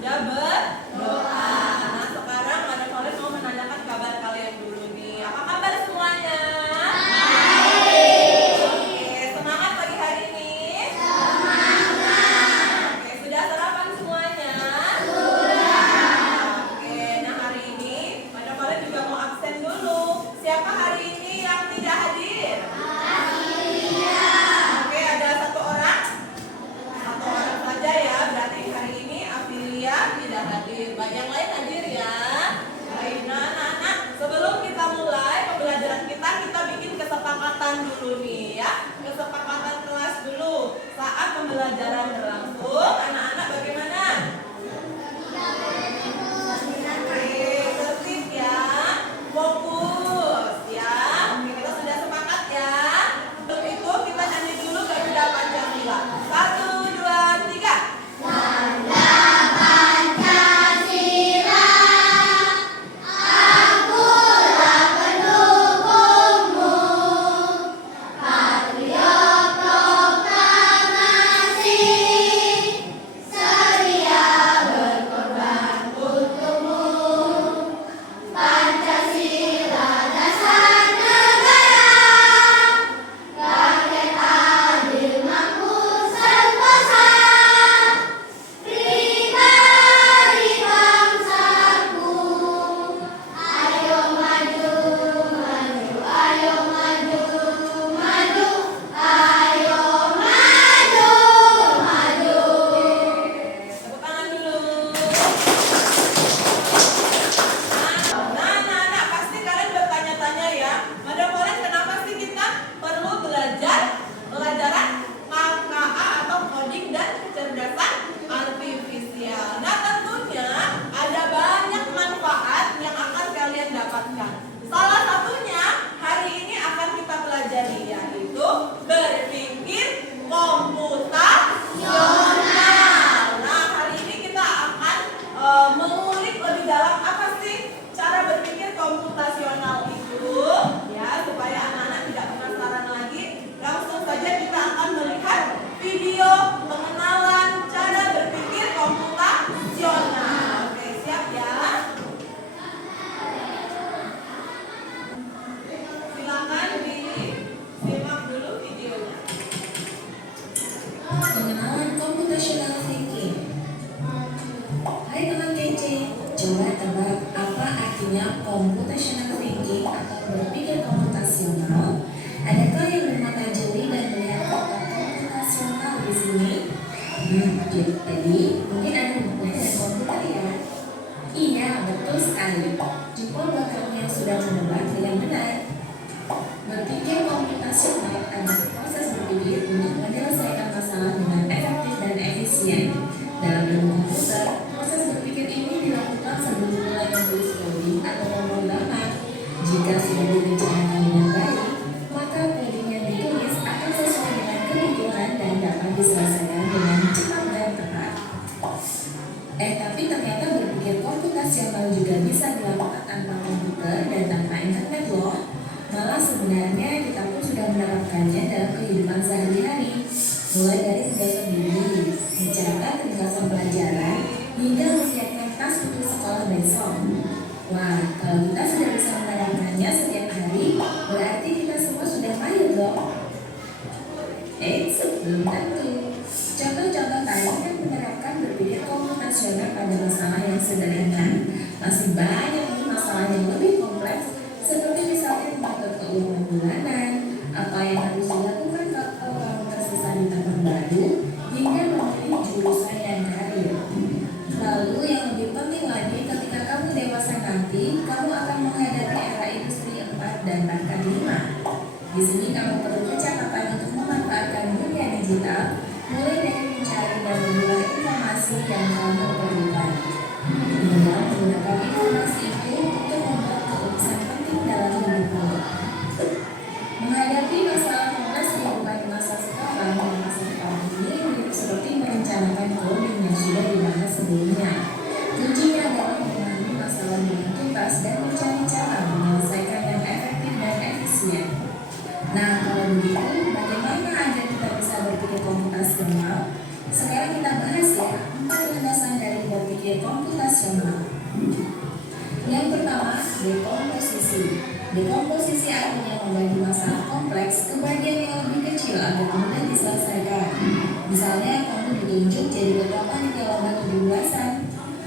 sudah berdoa. Nah, sekarang Mada Soleh mau menanyakan kabar kalian dulu nih. Apa kabar semuanya? Baik. Oke, semangat pagi hari ini? Semangat. Oke, sudah sarapan semuanya? Sudah. Oke, nah hari ini Mada Soleh juga mau absen dulu. Siapa hari ini yang tidak hadir? Oke, ada satu orang? Satu orang saja ya, berarti hari ini Afilia tidak hadir. Yang lain hadir ya. Baik, nah anak-anak, sebelum kita mulai pembelajaran kita bikin kesepakatan dulu nih ya. Kesepakatan kelas dulu. Saat pembelajaran berlangsung, anak-anak bagaimana? Oke, tertib ya. Fokus ya. Oke, kita sudah sepakat ya. Untuk itu kita nyanyi dulu Garuda Pancasila. 1, 2, 3. Tepuk tangan dulu. Nah, pasti kalian bertanya-tanya ya, Madam Polen, kenapa sih kita perlu belajar pelajaran KKA atau coding dan kecerdasan artifisial? Nah, tentunya ada banyak manfaat yang akan kalian dapatkan. Salah satunya hari ini akan kita pelajari, yaitu berpikir komputasional. Nah, hari ini kita akan mengulik lebih dalam apa sih cara berpikir komputasional itu, ya, supaya anak-anak tidak penasaran lagi. Langsung saja kita akan melihat video pengenalan cara berpikir komputasional. Oke, siap ya? Silakan disimak dulu videonya. Pengenalan computational thinking. Hai teman kece, coba tebak apa artinya computational thinking atau berpikir komputasional? Adakah yang bermata jeli dan melihat kata komputasional di sini? Jadi mungkin ada hubungannya dengan komputer ya? Iya, betul sekali. Jempol buat kamu yang sudah menebak dengan benar. Berpikir komputasional adalah proses berpikir untuk menyelesaikan masalah dengan efektif dan efisien. Dalam ilmu komputer, proses berpikir ini dilakukan sebelum mulai menulis coding atau pemrograman. Jika sudah direncanakan dengan baik, maka coding yang ditulis akan sesuai dengan kebutuhan dan dapat diselesaikan dengan cepat dan tepat. Tapi ternyata berpikir komputasional juga bisa dilakukan tanpa komputer dan tanpa internet loh. Malah sebenarnya kita pun sudah menerapkannya dalam kehidupan sehari-hari. Mulai dari tugas sendiri, mencatat ringkasan pelajaran, hingga menyiapkan tas untuk sekolah besok. Wah, kalau kita sudah bisa menerapkannya setiap hari, berarti kita semua sudah mahir dong. Sebelum tentu. Contoh-contoh tadi yang menerapkan berpikir komputasional pada masalah yang sederhana. Masih banyak nih masalah yang lebih kompleks, seperti misalnya mengatur keuangan bulanan, apa yang harus dilakukan kalau kamu tersisa di tempat baru, hingga memilih jurusan yang karir. Lalu yang lebih penting lagi, ketika kamu dewasa nanti, kamu akan menghadapi era industri 4 dan bahkan 5. Di sini kamu perlu kecakapan untuk memanfaatkan dunia digital, mulai dari mencari dan memulai informasi yang kamu perlukan. Hingga menggunakan informasi itu untuk membuat keputusan penting dalam hidupmu. Menghadapi masalah kompleks kehidupan di masa sekarang dan masa depan ini mirip seperti merencanakan coding yang sudah dibahas sebelumnya. Kuncinya adalah memahami masalah dengan tuntas dan mencari cara menyelesaikan yang efektif dan efisien. Nah, kalau berpikir komputasional. Yang pertama, dekomposisi. Dekomposisi artinya membagi masalah kompleks ke bagian yang lebih kecil agar mudah diselesaikan. Misalnya, kamu ditunjuk jadi ketua panitia lomba 17-an.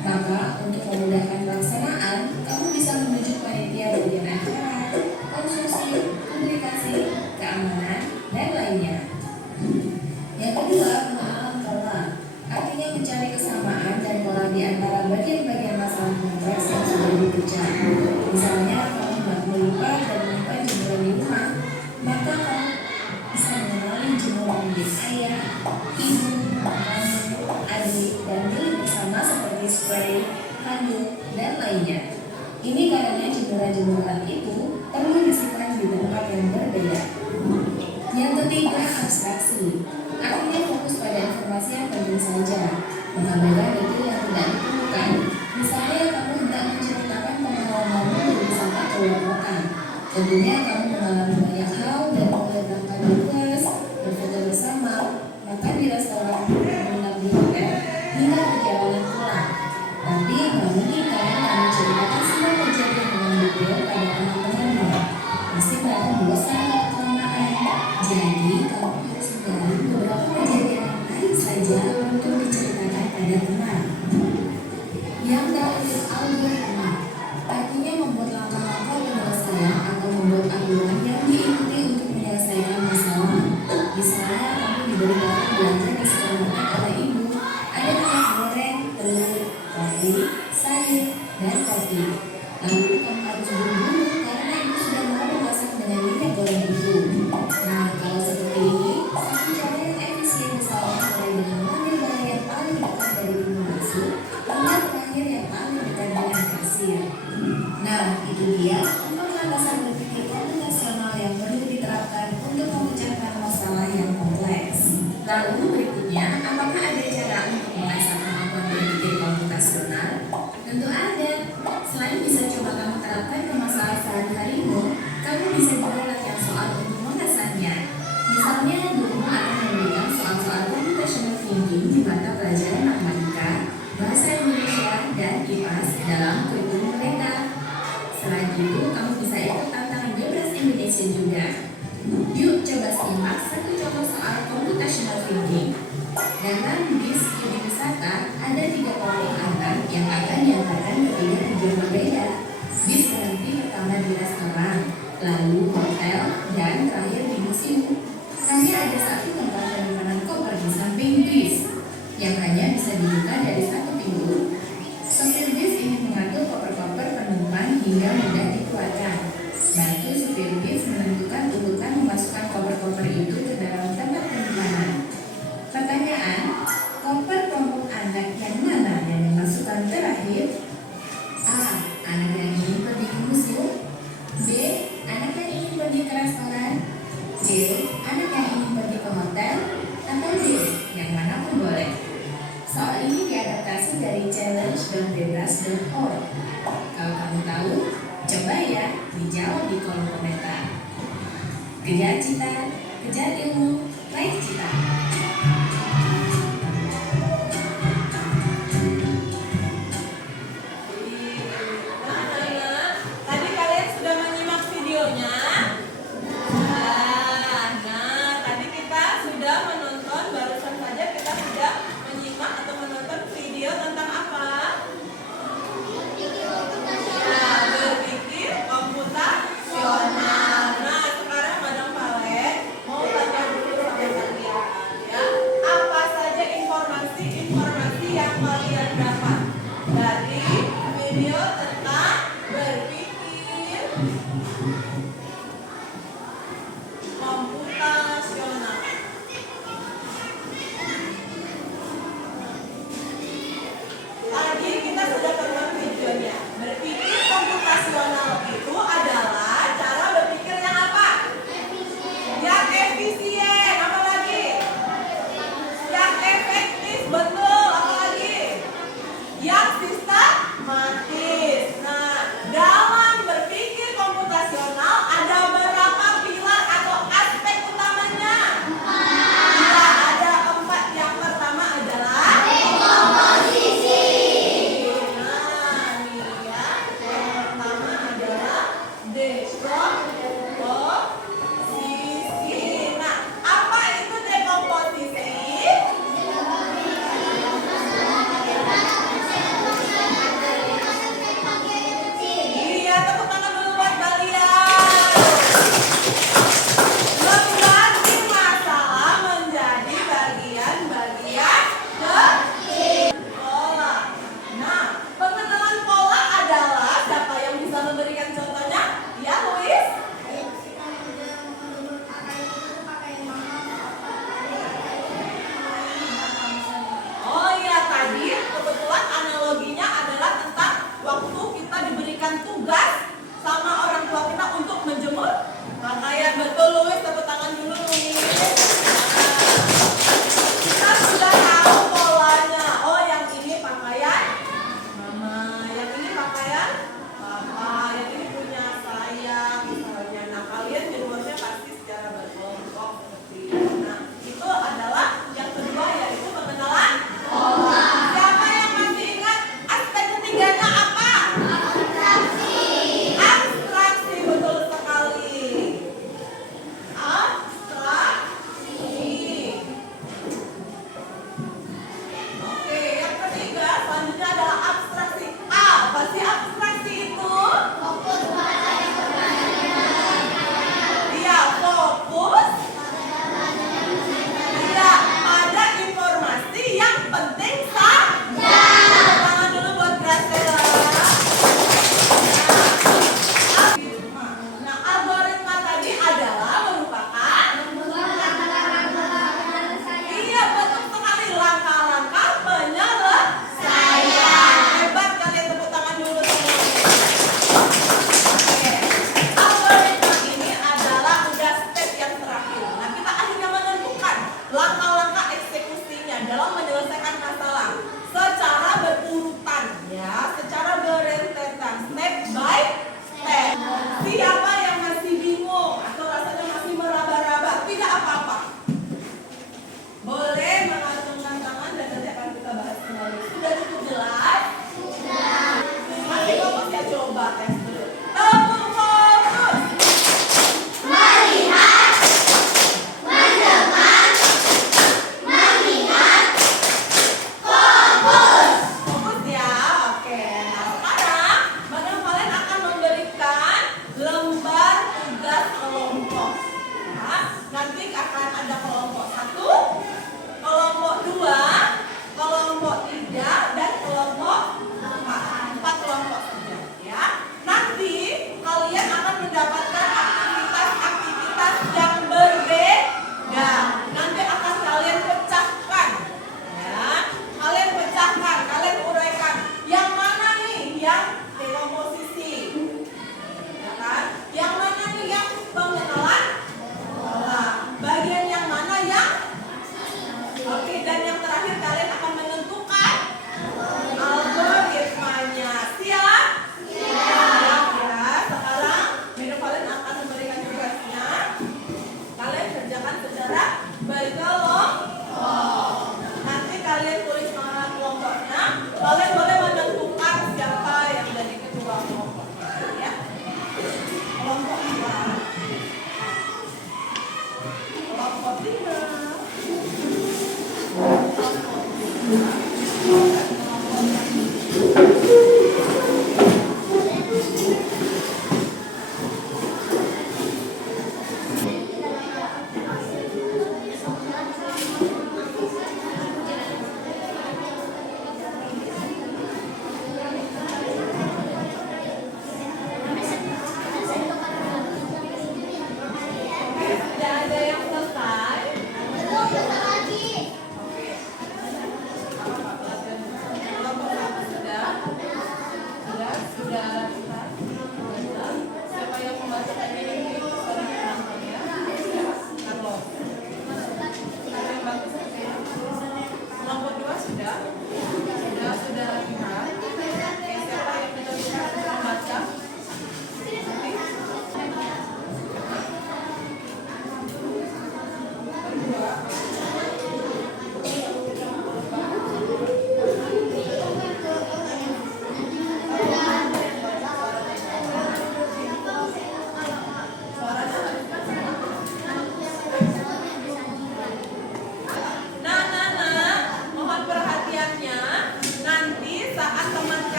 Maka, untuk memudahkan pelaksanaan, kamu bisa menunjuk panitia bagian acara, konstruksi, publikasi, keamanan, dan lainnya. Yang kedua, pengenalan pola. Artinya mencari kesamaan dan pola di antara bagian-bagian masalah kompleks yang sudah dipecah. Misalnya, kamu melipat dan menyimpan jemuran di rumah, maka kamu bisa mengenali jemuran milik ayah, ibu, kamu, adik, dan milik bersama seperti spray, handuk, dan lainnya. Ini karena jemuran-jemuran itu perlu disimpan di tempat yang berbeda. Yang ketiga, abstraksi. Artinya fokus pada informasi yang penting saja, mengabaikan detail yang tidak diperlukan. Misalnya, kamu hendak menceritakan pengalamanmu berwisata ke luar kota. Tentunya kamu mengalami banyak hal dan mulai berangkat bus, berfoto bersama, makan di restoran, menginap di hotel, hingga perjalanan pulang. Tapi nggak mungkin kan kamu ceritakan semua kejadian dengan detail pada teman-temanmu. Pasti mereka bosan kalau kelamaan. Jadi kamu harus hindari beberapa kejadian yang lain saja untuk diceritakan pada teman. Yang terakhir, algoritma. Artinya membuat langkah-langkah penyelesaian atau membuat aturan yang diikuti untuk menyelesaikan masalah. Misalnya, kamu diberi barang belanja di supermarket oleh ibu. Ada minyak goreng, telur, roti, sayur, dan kopi. Lalu kamu harus buru-buru karena ibu sudah mau memasak dengan minyak goreng itu. Nah, kalau seperti ini, satu cara yang efisien misalnya mulai dengan mengambil barang yang paling dekat dari pintu masuk hingga terakhir yang paling dekat dengan kasir. Nah, itu dia 4 landasan berpikir komputasional yang perlu diterapkan untuk memecahkan masalah yang kompleks. Lalu berikutnya, apakah ada cara untuk mengasah kemampuan berpikir komputasional? Tentu ada. Selain bisa coba kamu terapkan ke masalah sehari-harimu, kamu bisa juga latihan soal untuk mengasahnya. Misalnya, gurumu akan memberikan soal-soal computational thinking di mata pelajaran matematika, bahasa Indonesia, dan IPAS dalam kurikulum mereka. Selain itu, kamu bisa ikut tantangan bebas Indonesia juga. Yuk coba simak satu contoh soal computational thinking. Dalam bis studi wisata, ada 3 kelompok anak yang akan diantarkan ke 3 tujuan berbeda. Bis berhenti pertama di restoran, lalu hotel, dan terakhir di museum. Hanya ada satu tempat penyimpanan koper di samping bis, yang hanya bisa dibuka dari satu pintu. Sopir bis ingin mengatur koper-koper penumpang hingga mudah dikeluarkan. Bantu supir bis menentukan urutan memasukkan koper-koper itu ke dalam tempat penyimpanan. Pertanyaan, koper kelompok anak yang mana yang dimasukkan terakhir? A. Anak yang ingin pergi ke museum. B. Anak yang ingin pergi ke restoran. C. Anak yang ingin pergi ke hotel. Atau D. Yang mana pun boleh. Soal ini diadaptasi dari challenge.bebas.org. Kalau kamu tahu, coba ya dijawab di kolom komentar. Kejar cita, kejar ilmu, raih cita. Tadi kalian sudah menyimak videonya. Nah, tadi kita sudah menonton, barusan saja kita sudah menyimak atau menonton video tentang apa? Nah, berpikir komputasional. Nah, sekarang Madam Valen mau tanya dulu sama kalian.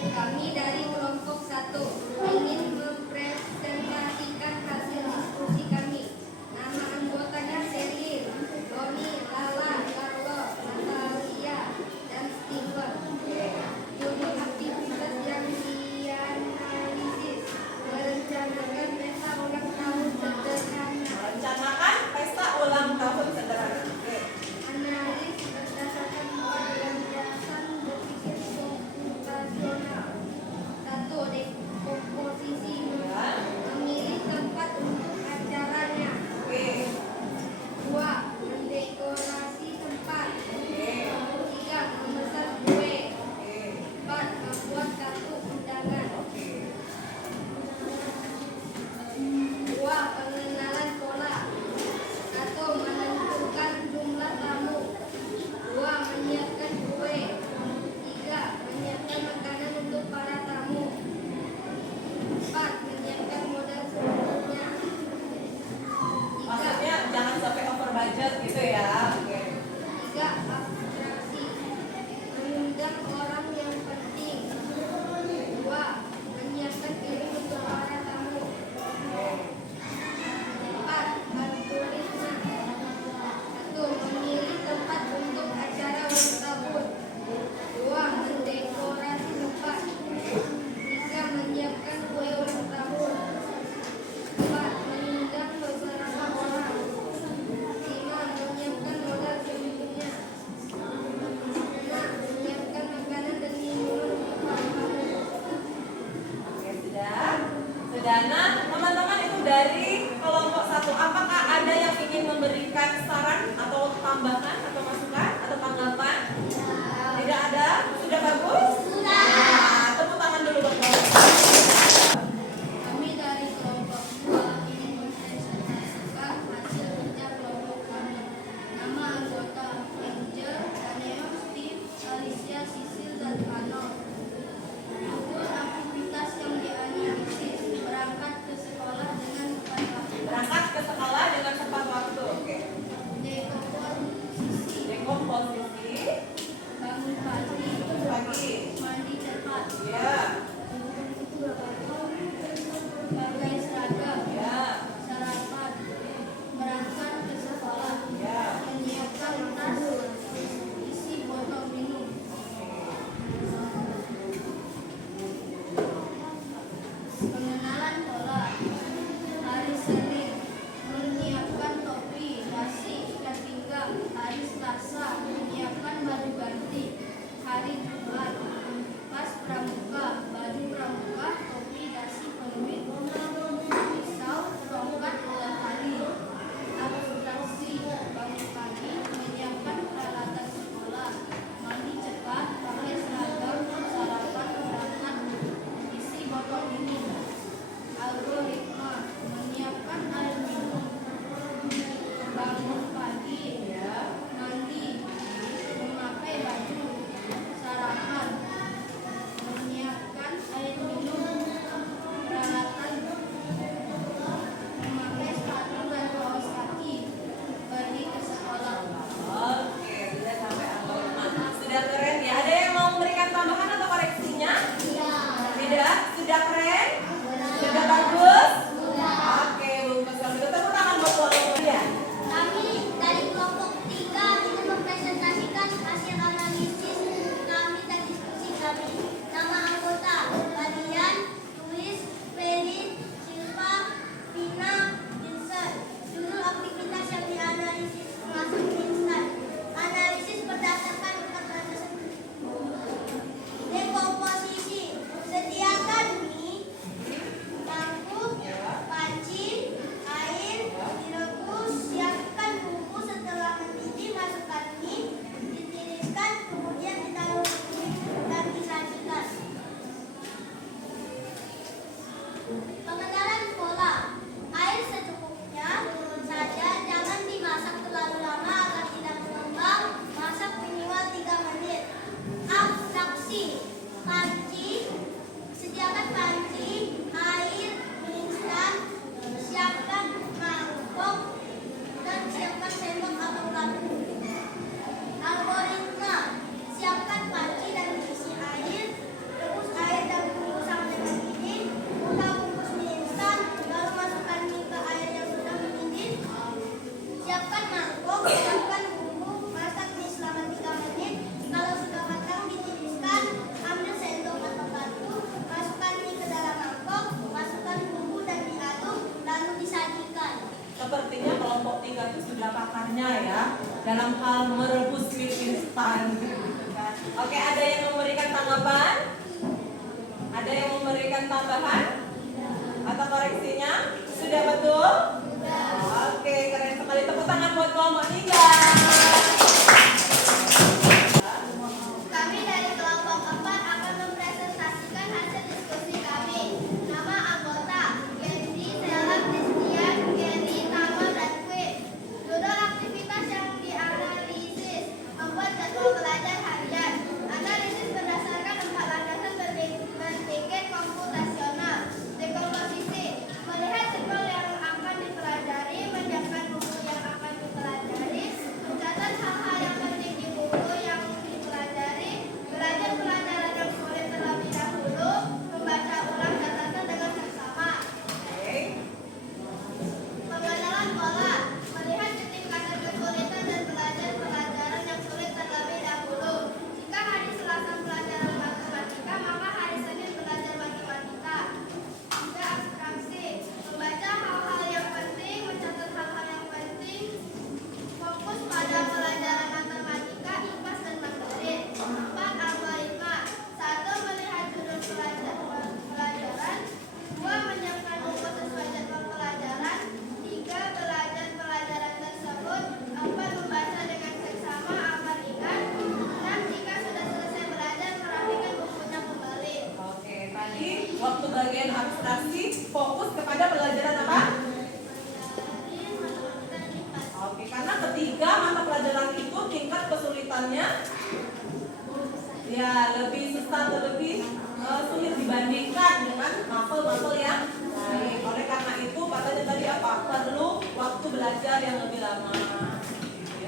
Kami dari kelompok 1 ingin mempresentasikan hasil diskusi kami. Nama anggotanya Sheryl, Doni, Lala, Carlos, Natalia, dan Steven. Judul aktivitas yang dianalisis: merencanakan pesta ulang tahun sederhana. Merencanakan pesta ulang tahun sederhana. Oke. Analis berdasarkan landasan berpikir komputasional. dalam hal merebus mie instan. Oke, ada yang memberikan tanggapan? Ada yang memberikan tambahan atau koreksinya? Sudah betul? Oke, keren sekali. Tepuk tangan buat kelompok 3. Kami dari kelompok 4 akan mempresentasikan hasil diskusi kami. Nama anggota: Gendy, Sela, Christian, Gary, Tama, dan Queen. Judul aktivitas yang dianalisis: membuat jadwal belajar harian. Analisis berdasarkan 4 landasan berpikir komputasional. Dekomposisi: melihat jadwal yang akan dipelajari, menyiapkan buku yang akan dipelajari, mencatat hal-hal yang penting di buku yang dipelajari, belajar pelajaran yang sulit terlebih dahulu, membaca ulang catatan dengan seksama. Pengenalan pola: melihat tingkatan kesulitan dan belajar pelajaran yang sulit terlebih dahulu. Jika hari Selasa pelajaran matematika, maka hari Senin belajar matematika. Juga abstraksi: membaca hal-hal yang penting, mencatat hal-hal yang penting, fokus pada pelajaran matematika, IPA, dan Mandarin. 4. Algoritma: 1. Melihat judul pelajaran. 2. Menyiapkan buku sesuai jadwal pelajaran. 3. Belajar pelajaran tersebut. 4. Membaca dengan seksama agar ingat. 6. Jika sudah selesai belajar, merapikan bukunya kembali. Oke, tadi waktu bagian abstraksi fokus kepada pelajaran apa? Oke, karena ketiga mata pelajaran itu tingkat kesulitannya ya lebih susah atau lebih sulit dibandingkan dengan mapel-mapel yang lain. Oleh karena itu katanya tadi apa? Perlu waktu belajar yang lebih lama.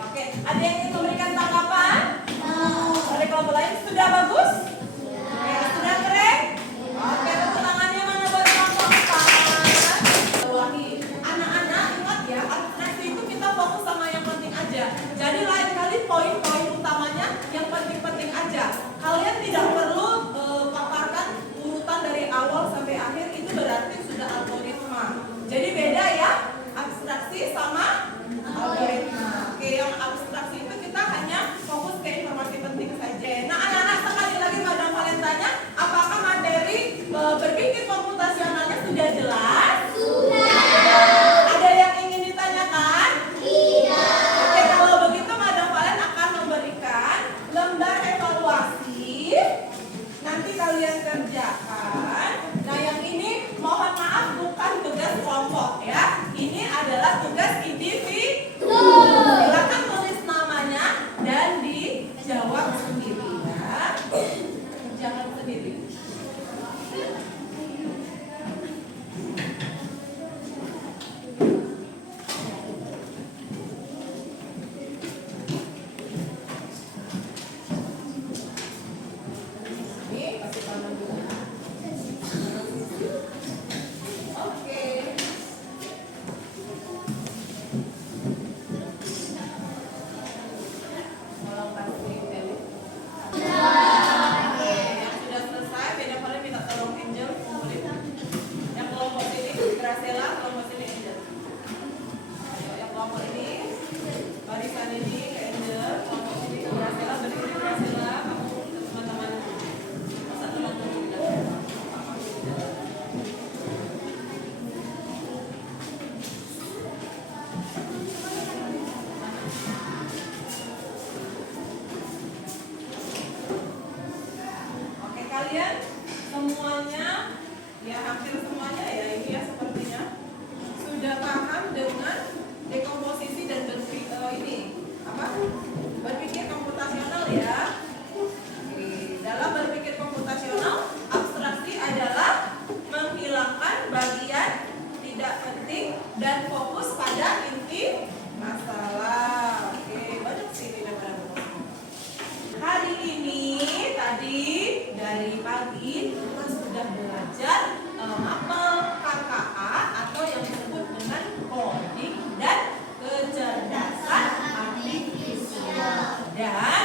Oke, ada yang ingin memberikan tanggapan? Dari kelompok lain sudah bagus? Oke, sudah keren? Oke, tepuk tangannya mana buat kelompok 4? Anak-anak ingat ya, abstraksi itu kita fokus sama yang penting aja. Jadi lain kali poin-poin utamanya yang penting-penting aja. Kalian tidak perlu paparkan urutan dari awal sampai akhir, itu berarti sudah algoritma. Jadi beda ya, abstraksi sama algoritma. Oke, yang abstraksi itu kita hanya fokus ke informasi penting saja. Nah, anak-anak sekali lagi Madam Valen tanya, apakah materi berpikir komputasionalnya sudah jelas? Ada yang ingin ditanyakan? Oke, kalau begitu Madam Valen akan memberikan lembar evaluasi. Nanti kalian kerjakan. Nah, yang ini mohon maaf bukan tugas kelompok ya. Ini adalah tugas individu. Silakan tulis namanya dan dijawab sendiri ya. Jangan sendiri. Ini kasih tangan dulu. Oke. Tolong kasih Feli. Oke, yang sudah selesai, beda kalian minta tolong Angel kumpulin. Yang kelompok ini Gracela, kelompok sini Angel. Ayo, yang kelompok ini barisan ini ke Angel, kelompok sini ke Gracela, berdiri Gracela, kamu ke teman-teman. Masa tolong kumpulin. Oke, kalian semuanya ya hampir semuanya ya ini ya sepertinya sudah paham dengan dekomposisi dan berpikir komputasional ya. Oke, dalam berpikir komputasional, abstraksi adalah menghilangkan bagian tidak penting dan fokus pada inti masalah. Oke, banyak sih tidak pada hari ini tadi dari pagi kita sudah belajar mapel KKA atau yang disebut dengan coding dan kecerdasan artifisial. Dan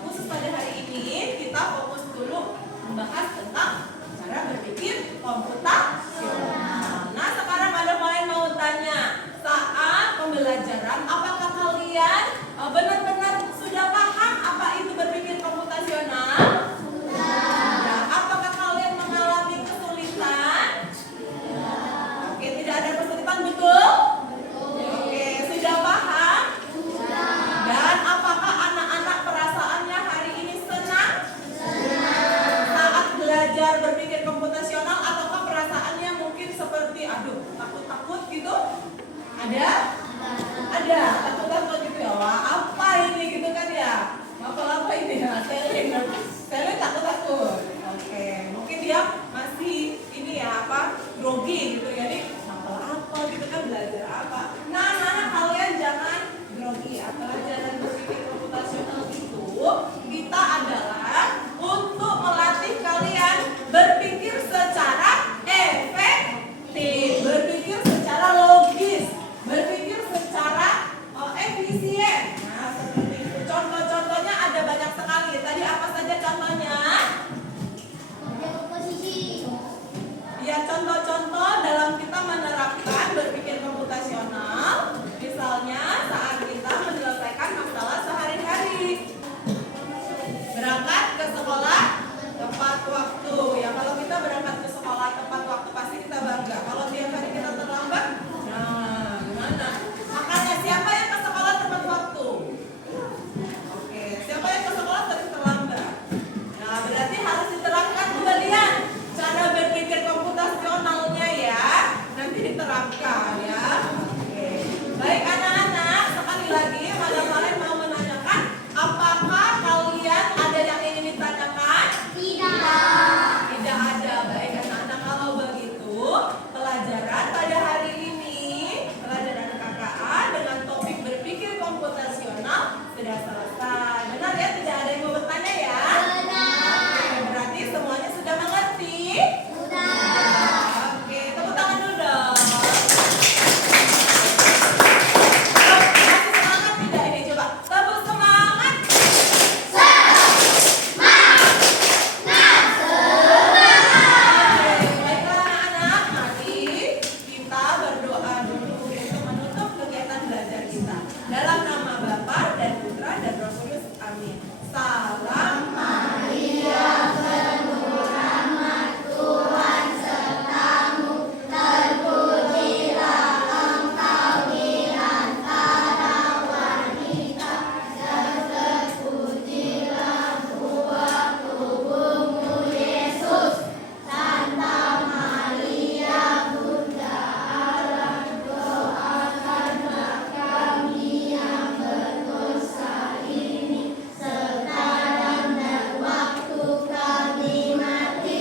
khusus pada hari ini kita fokus dulu membahas tentang cara berpikir komputasional. Nah, sekarang ada yang mau tanya, saat pembelajaran apakah kalian Ada? Ada. Takut-takut gitu ya. Wah, apa ini gitu kan ya? Apa ini ya? Selin takut-takut. Oke, mungkin dia masih ini ya apa? Grogi gitu ya. Nih, apa gitu kan belajar apa? Nah, anak-anak kalian jangan grogi ya. Pelajaran berpikir komputasional itu kita adalah untuk melatih kalian berpikir secara efektif, berpikir secara logis, berpikir secara efisien. Nah, seperti itu. Contoh-contohnya ada banyak sekali. Tadi apa saja contohnya? Ya, contoh-contoh dalam kita menerapkan berpikir komputasional. Misalnya saat kita menyelesaikan masalah sehari-hari. Berangkat ke sekolah tepat waktu. Ya, kalau kita berangkat ke sekolah tepat waktu pasti kita bangga. Kalau tiap hari kita terlambat, nah gimana? Makanya siapa yang ke sekolah tepat waktu? Oke, siapa yang ke sekolah tadi terlambat? Nah, berarti harus diterapkan kembalian cara berpikir komputasionalnya ya. Nanti diterapkan ya. Oke. Baik anak-anak, sekali lagi Madam Valen mau menanyakan, apakah kalian ada yang ingin ditanyakan? Tidak ada. Baik anak-anak, kalau begitu pelajaran pada hari ini, pelajaran KKA dengan topik berpikir komputasional sudah selesai. Benar ya? Tidak ada yang mau bertanya ya? Oke, berarti semuanya sudah mengerti? Oke, tepuk tangan dulu dong. Masih semangat tidak ini? Coba tepuk semangat. Oke, baiklah anak-anak, mari kita berdoa dulu untuk menutup kegiatan belajar kita. Dalam nama Bapa dan Putra dan Roh Kudus. Amin. Salam Maria penuh rahmat, Tuhan sertamu, terpujilah engkau di antara wanita, dan terpujilah buah tubuhmu Yesus. Santa Maria Bunda Allah, doakanlah kami yang berdosa ini sekarang dan waktu kami mati.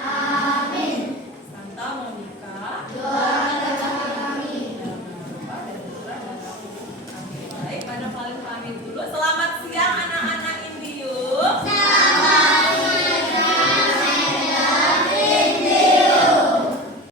Amin. Santa Monica, doakanlah kami. Dalam nama Bapa dan Putra dan Roh Kudus. Amin. Baik, pada paling pamit dulu. Selamat siang anak-anak.